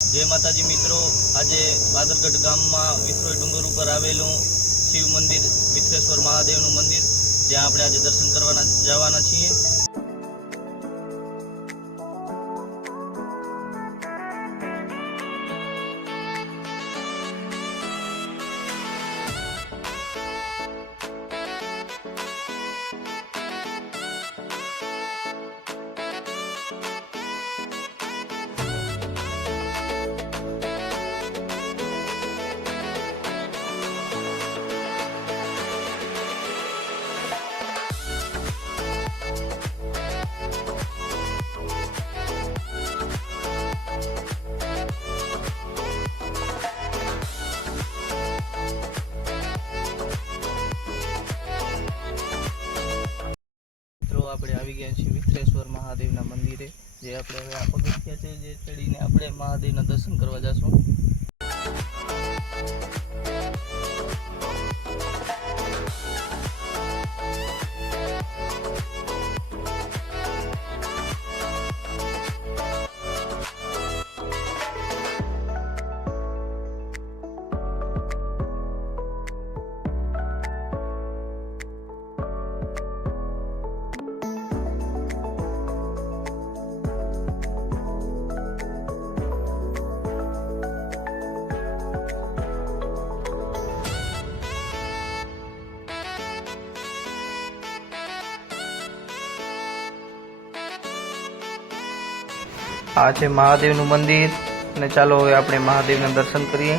जय माताजी मित्रों, आज बादरगढ़ गाम में विश्रोई डूंगर पर आवेलू शिव मंदिर विश्वेश्वर महादेव मंदिर ज्यां आपणे आज दर्शन करवाना जवाना छीए। આપણે આવી ગયા છીએ વિશ્વેશ્વર મહાદેવના મંદિરે, જે આપણે હવે આ પગથિયા છે જે ચડીને આપણે મહાદેવના દર્શન કરવા જશું। आ है महादेव मंदिर ने चलो हवे आपणे महादेव ना दर्शन करिए।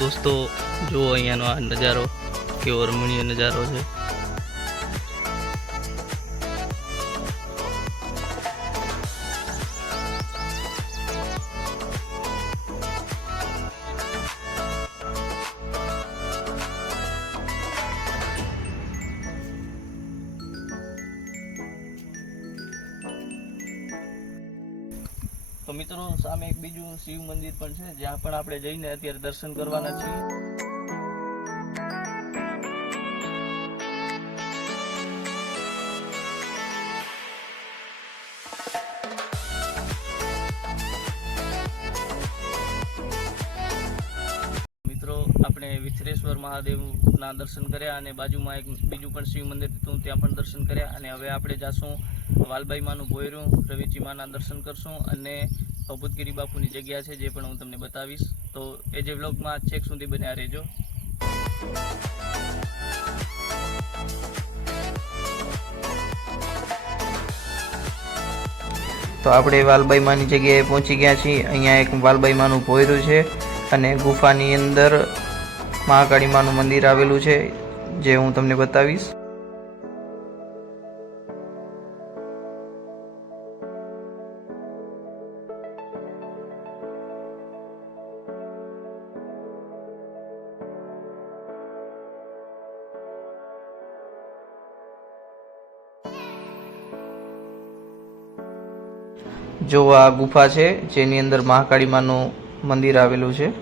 दोस्तों जो अहींयानो आ नजारो केवो रमणीय नजारो है। तो मित्रों सामे एक बीजू शिव मंदिर पण छे, ज्यां पण आपणे जईने अत्यारे दर्शन करवाना छीए। मित्रों आपणे विश्वेश्वर महादेव ना दर्शन कर्या अने बाजुमां एक बीजू पण शिव मंदिर हतुं, त्यां पण दर्शन कर्या अने हवे आपणे जाशुं वालबाई मानु भोयरू रवीची माना दर्शन करशुं अने भभूतगिरी बापूनी जग्या है जे पण हूँ तमने बतावीश। तो ए जे व्लॉग में छेक सुधी बन्या रहेजो। तो आपणे वालबाई मानी जग्याए पहोंची गया छीए। अहींया एक वालबाई मानु भोयरू छे अने गुफानी अंदर महाकाળી मानु मंदिर आवेलुं छे, जे हूँ तमने बतावीश। जो आ गुफा है जेनी अंदर महाकाળી मानु मंदिर आवेलू है।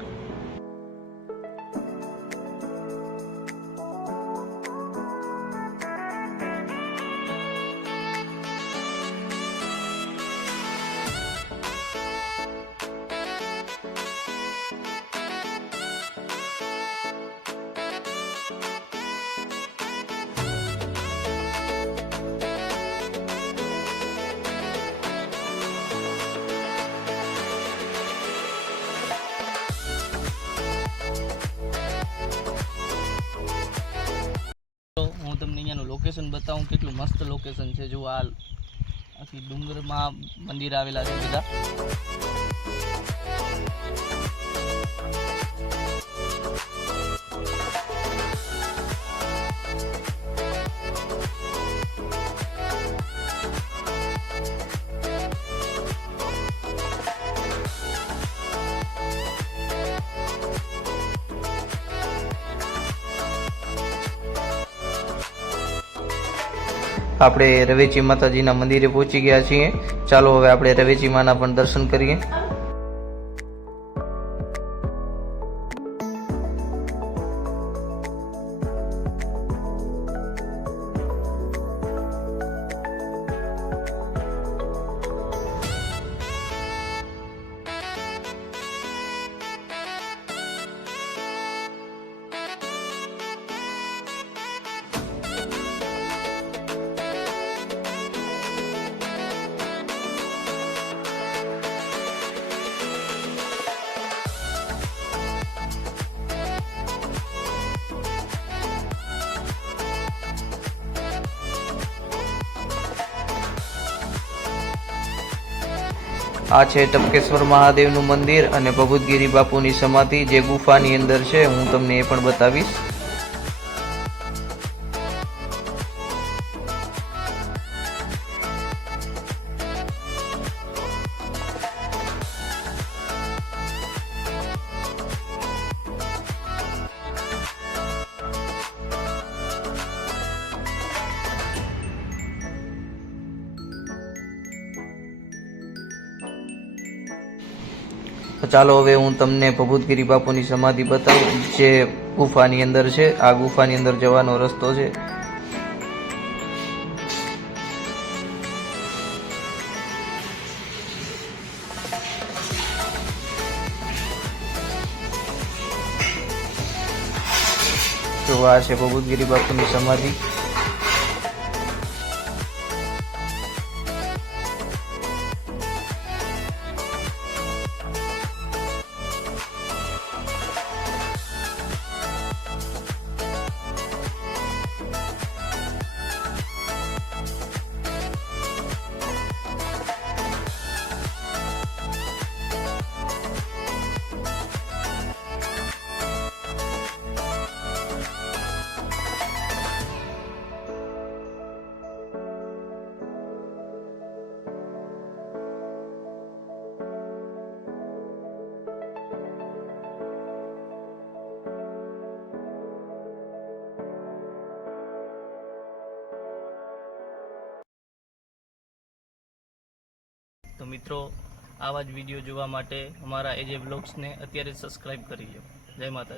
लोकेशन बताऊं કેટલું મસ્ત લોકેશન છે। જો આ આખી ડુંગરમાં મંદિર આવેલા છે બધા। આપણે રવેચી માતાજીના મંદિરે પહોંચી ગયા છીએ. ચાલો હવે આપણે રવેચી માના પણ દર્શન કરીએ. આ છે ટપકેશ્વર મહાદેવનું મંદિર અને ભભૂતગીરી બાપુની સમાધિ જે ગુફાની અંદર છે. હું તમને એ પણ બતાવીશ. ચાલો હવે હું તમને ભભૂતગીરી બાપુની સમાધિ બતાવું જે ગુફાની અંદર છે. આ ગુફાની અંદર જવાનો રસ્તો છે. તો આ છે ભભૂતગીરી બાપુની સમાધિ. તો મિત્રો, આવા જ વિડીયો જોવા માટે અમારા એજે બ્લોગ્સને અત્યારે સબસ્ક્રાઈબ કરી લો. જય માતાજી.